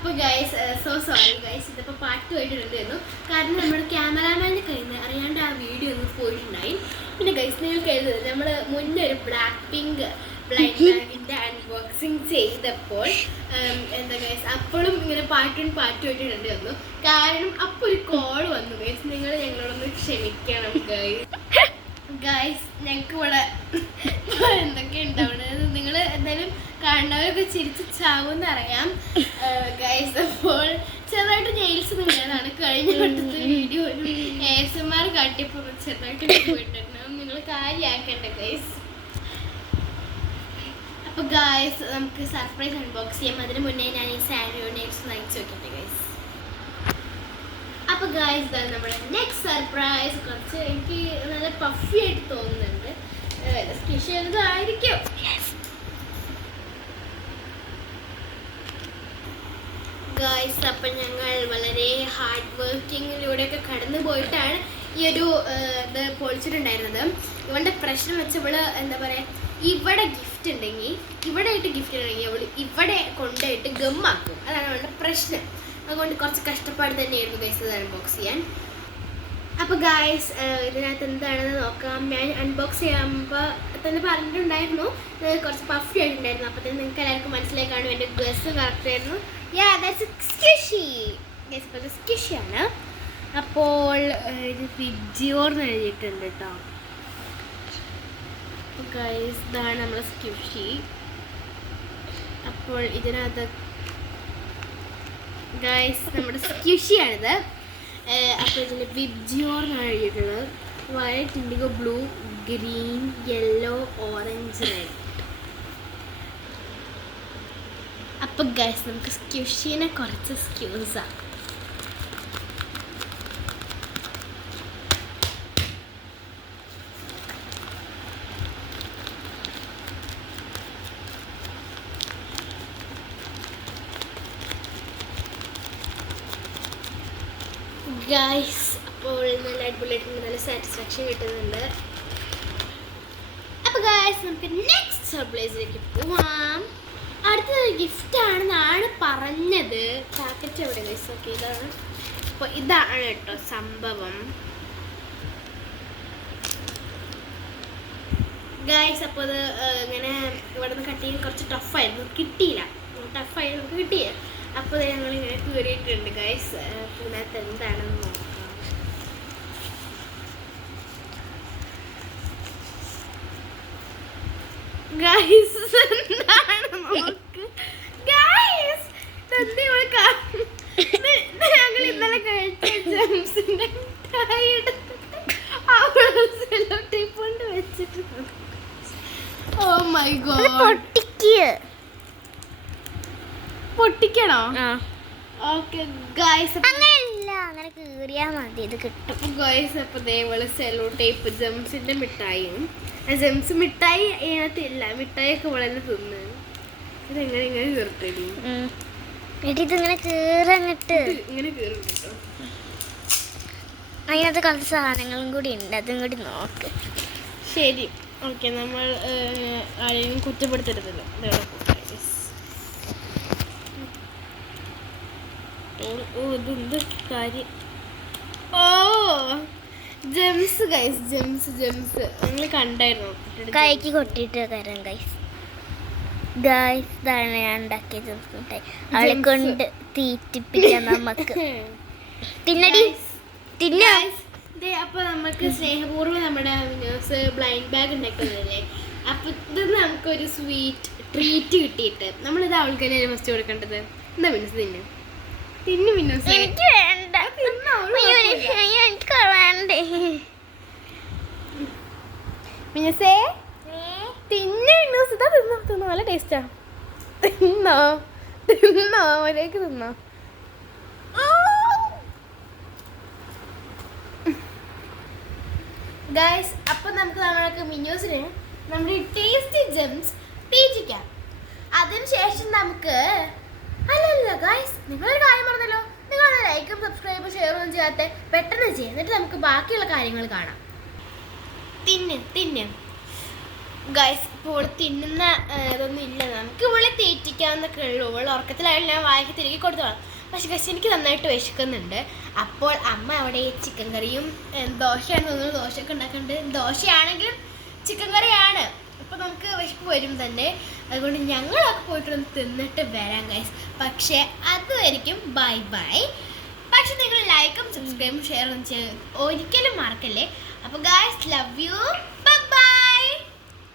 അപ്പോൾ guys so sorry guys, ഇതിപ്പോൾ പാട്ടുമായിട്ട് ഇടുന്നു. കാരണം നമ്മുടെ ക്യാമറാമാൻ്റെ കയ്യിൽ നിന്ന് അറിയാണ്ട് ആ വീഡിയോ ഒന്ന് പോയിട്ടുണ്ടായി. പിന്നെ ഗൈസ് നിങ്ങൾക്ക് എഴുതുന്നത് നമ്മൾ മുന്നേ ഒരു ബ്ലാക്ക് പിങ്ക് ബ്ലൈൻഡ് ബാഗിൻ്റെ അൺബോക്സിങ് ചെയ്തപ്പോൾ എന്താ ഗൈസ് അപ്പോഴും ഇങ്ങനെ പാട്ടുമായിട്ട് ഇടേണ്ടി വന്നു. കാരണം അപ്പോൾ ഒരു കോൾ വന്നു ഗൈസ്. നിങ്ങൾ ഞങ്ങളോടൊന്ന് ക്ഷമിക്കണം ഗൈസ്. ഞങ്ങൾക്ക് ഇവിടെ എന്തൊക്കെ ഉണ്ടാവുന്നത് നിങ്ങൾ എന്തായാലും കാണുന്നവരൊക്കെ ചിരിച്ച് ചാവുമെന്ന് അറിയാം ഗൈസ്. അപ്പോൾ ചെറുതായിട്ട് നെയിൽസ് നിന്നതാണ് കഴിഞ്ഞ വട്ടത്തെ വീഡിയോ ഒരു ASMR കാട്ടിയപ്പോൾ ചെറുതായിട്ട് പോയിട്ടുണ്ടാവും. നിങ്ങൾ കാര്യമാക്കണ്ട ഗൈസ്. അപ്പോൾ ഗൈസ് നമുക്ക് സർപ്രൈസ് അൺബോക്സ് ചെയ്യാം. അതിന് മുന്നേ ഞാൻ ഈ സാരിയോ നെയിൽസ് നയിച്ച് നോക്കട്ടെ ഗൈസ്. അപ്പോൾ ഗൈസ് ഇതാണ് നമ്മുടെ നെക്സ്റ്റ് സർപ്രൈസ്. കുറച്ച് എനിക്ക് നല്ല പഫി ആയിട്ട് തോന്നുന്നുണ്ട്. സ്കിഷ് ചെയ്യുന്നതായിരിക്കും. ഗൈസ് അപ്പം ഞങ്ങൾ വളരെ ഹാർഡ് വർക്കിങ്ങിലൂടെയൊക്കെ കടന്നു പോയിട്ടാണ് ഈ ഒരു ഇത് പൊളിച്ചിട്ടുണ്ടായിരുന്നത്. ഇവളുടെ പ്രശ്നം വെച്ചവൾ എന്താ പറയുക, ഇവിടെ ഗിഫ്റ്റ് ഉണ്ടെങ്കിൽ അവൾ ഇവിടെ കൊണ്ടുപോയിട്ട് ഗമ്മാക്കും. അതാണ് അവളുടെ പ്രശ്നം. അതുകൊണ്ട് കുറച്ച് കഷ്ടപ്പാട് തന്നെയായിരുന്നു ഗൈസ് ഇത് അൺബോക്സ് ചെയ്യാൻ. അപ്പോൾ ഗൈസ് ഇതിനകത്ത് എന്താണെന്ന് നോക്കാം. ഞാൻ അൺബോക്സ് ചെയ്യുമ്പോൾ തന്നെ പറഞ്ഞിട്ടുണ്ടായിരുന്നു കുറച്ച് പഫി ആയിട്ടുണ്ടായിരുന്നു. അപ്പോൾ തന്നെ നിങ്ങൾക്ക് എല്ലാവർക്കും മനസ്സിലായി കാണും. എൻ്റെ ഗസ് കറക്റ്റ് ആയിരുന്നു. സ്കിഷിയാണ്. അപ്പോൾ ഇത് ഫിജിയോർ എന്ന് എഴുതിയിട്ടുണ്ട് കേട്ടോ. ഗൈസ് ഇതാണ് നമ്മുടെ സ്കിഷി. അപ്പോൾ ഇതിനകത്ത് ഗൈസ് നമ്മുടെ സ്ക്യൂഷിയാണിത്. അപ്പോൾ ഇതിൽ വിബ്ജിയോർ എന്നാണ് എഴുതിയിട്ടുള്ളത്. Violet, IndiGo, blue, green, yellow, orange, red. അപ്പോൾ ഗൈസ് നമുക്ക് സ്ക്യൂഷിനെ കുറച്ച് സ്ക്യൂസാണ്. ഗൈസ് അപ്പോൾ നല്ല അടിപൊളിയായിട്ടുണ്ട്. നല്ല സാറ്റിസ്ഫാക്ഷൻ കിട്ടുന്നുണ്ട്. അപ്പോൾ ഗൈസ് നമുക്ക് നെക്സ്റ്റ് സർപ്രൈസിലേക്ക് പോവാം. അടുത്തത് ഗിഫ്റ്റാണെന്നാണ് പറഞ്ഞത്. പാക്കറ്റ് എവിടെ ഗൈസ്? ഓക്കെ ഇതാണ്. അപ്പോൾ ഇതാണ് കേട്ടോ സംഭവം ഗൈസ്. അപ്പോൾ അത് ഇങ്ങനെ ഇവിടെ നിന്ന് കട്ട് ചെയ്യാൻ കുറച്ച് ടഫായിരുന്നു, കിട്ടിയില്ല. നമുക്ക് കിട്ടിയില്ല. അപ്പോൾ ഞങ്ങളിങ്ങനെ കയറിയിട്ടുണ്ട് ഗൈസ്. ഇതിനകത്ത് എന്താണെന്ന് നോക്കാം. ഗൈസ് എന്താണ് നോക്ക് ഗൈസ്. ഞങ്ങൾ ഇന്നലെ കഴിച്ച ജംസിന്റെ മിഠായി എടുത്തിട്ട് അവള് സെല്ലോ ടേപ്പ് കൊണ്ട് വെച്ചിട്ടുണ്ട്. Oh my god. പൊട്ടിക്കണോ? ഓക്കെ ഗൈസ്, അങ്ങനെ കീറിയാ മതി, ഇത് കിട്ടും ഗൈസ്. അപ്പോൾ ഇതേപോലെ സെല്ലോ ടേപ്പ് ജംസിന്റെ മിഠായിയും. ജംസ് മിഠായി അതിനകത്തില്ല, മിഠായിയൊക്കെ വളരെ തിന്ന്. ഇതെങ്ങനെ ഇങ്ങനെ കീർത്തടി ഇതിങ്ങനെ കീറങ്ങിട്ട് ഇങ്ങനെ കീറും കേട്ടോ. അതിനകത്ത് കുറച്ച് സാധനങ്ങളും കൂടി ഉണ്ട്, അതും കൂടി നോക്ക്. ശരി ഓക്കെ, നമ്മൾ ആരെയും കുറ്റപ്പെടുത്തരുതല്ലോ. ഇതെന്ത് കാര്യം? ഓ ജെംസ് ഗൈസ്, ജെംസ് നിങ്ങൾ കണ്ടായിരുന്നു? കൈക്ക് കൊട്ടിട്ട് തരാം ഗൈസ്. ഇതാണ് ഞാൻ ഉണ്ടാക്കിയ ജെംസ് മിഠായി. അവളെ കൊണ്ട് തീറ്റിപ്പിക്കാം നമുക്ക്. തിന്നടി തിന്ന. അപ്പോൾ നമുക്ക് സ്നേഹപൂർവ്വം നമ്മുടെ ബ്ലൈൻഡ് ബാഗ് ഉണ്ടാക്കുന്നതല്ലേ. അപ്പോൾ ഇത് നമുക്കൊരു സ്വീറ്റ് ട്രീറ്റ് കിട്ടിയിട്ട് നമ്മളിത് അവൾക്ക് തന്നെ ഫസ്റ്റ് കൊടുക്കേണ്ടത്. എന്താ മിനുസ് തിന്നു മിനുസ്? എനിക്ക് വേണ്ട, എനിക്ക് വേണ്ടേ മിനുസേ. തിന്നു മിനുസ്. ഇതാ തിന്നോ, നല്ല ടേസ്റ്റാ. തിന്നോ ഒരേക്ക് തിന്നോ. ഗൈസ് അപ്പം നമുക്ക് നമ്മൾക്ക് മിന്നൂസിന് നമ്മുടെ ടേസ്റ്റി ജെംസ് തീറ്റിക്കാം. അതിനുശേഷം നമുക്ക് അല്ലല്ല ഗൈസ്, നിങ്ങളൊരു കാര്യം പറഞ്ഞല്ലോ, നിങ്ങൾ ലൈക്കും സബ്സ്ക്രൈബും ഷെയറൊന്നും ചെയ്യാത്ത പെട്ടെന്ന് ചെയ്യാം. എന്നിട്ട് നമുക്ക് ബാക്കിയുള്ള കാര്യങ്ങൾ കാണാം. തിന്ന് ഗൈസ് ഇപ്പോൾ തിന്നുന്ന ഇതൊന്നും ഇല്ല, നമുക്ക് ഇവളെ തീറ്റിക്കാവുന്നൊക്കെ ഉള്ളൂ. ഇവൾ ഉറക്കത്തിലായാലും ഞാൻ വായിക്ക് തിരികെ കൊടുത്തോളാം. പക്ഷെ ഗൈസ് എനിക്ക് നന്നായിട്ട് വിശക്കുന്നുണ്ട്. അപ്പോൾ അമ്മ അവിടെ ചിക്കൻ കറിയും ദോശയാണ് തോന്നുന്നു, ദോശയൊക്കെ ഉണ്ടാക്കുന്നുണ്ട്. ദോശയാണെങ്കിലും ചിക്കൻ കറിയാണ്. അപ്പോൾ നമുക്ക് വിശപ്പ് വരും തന്നെ. അതുകൊണ്ട് ഞങ്ങളൊക്കെ പോയിട്ടൊന്ന് തിന്നിട്ട് വരാം ഗൈസ്. പക്ഷേ അതുവരെയും ബൈ ബൈ. പക്ഷെ നിങ്ങൾ ലൈക്കും സബ്സ്ക്രൈബും ഷെയറും ചെയ്യാൻ ഒരിക്കലും മറക്കല്ലേ. അപ്പോൾ ഗൈസ്, ലവ് യു.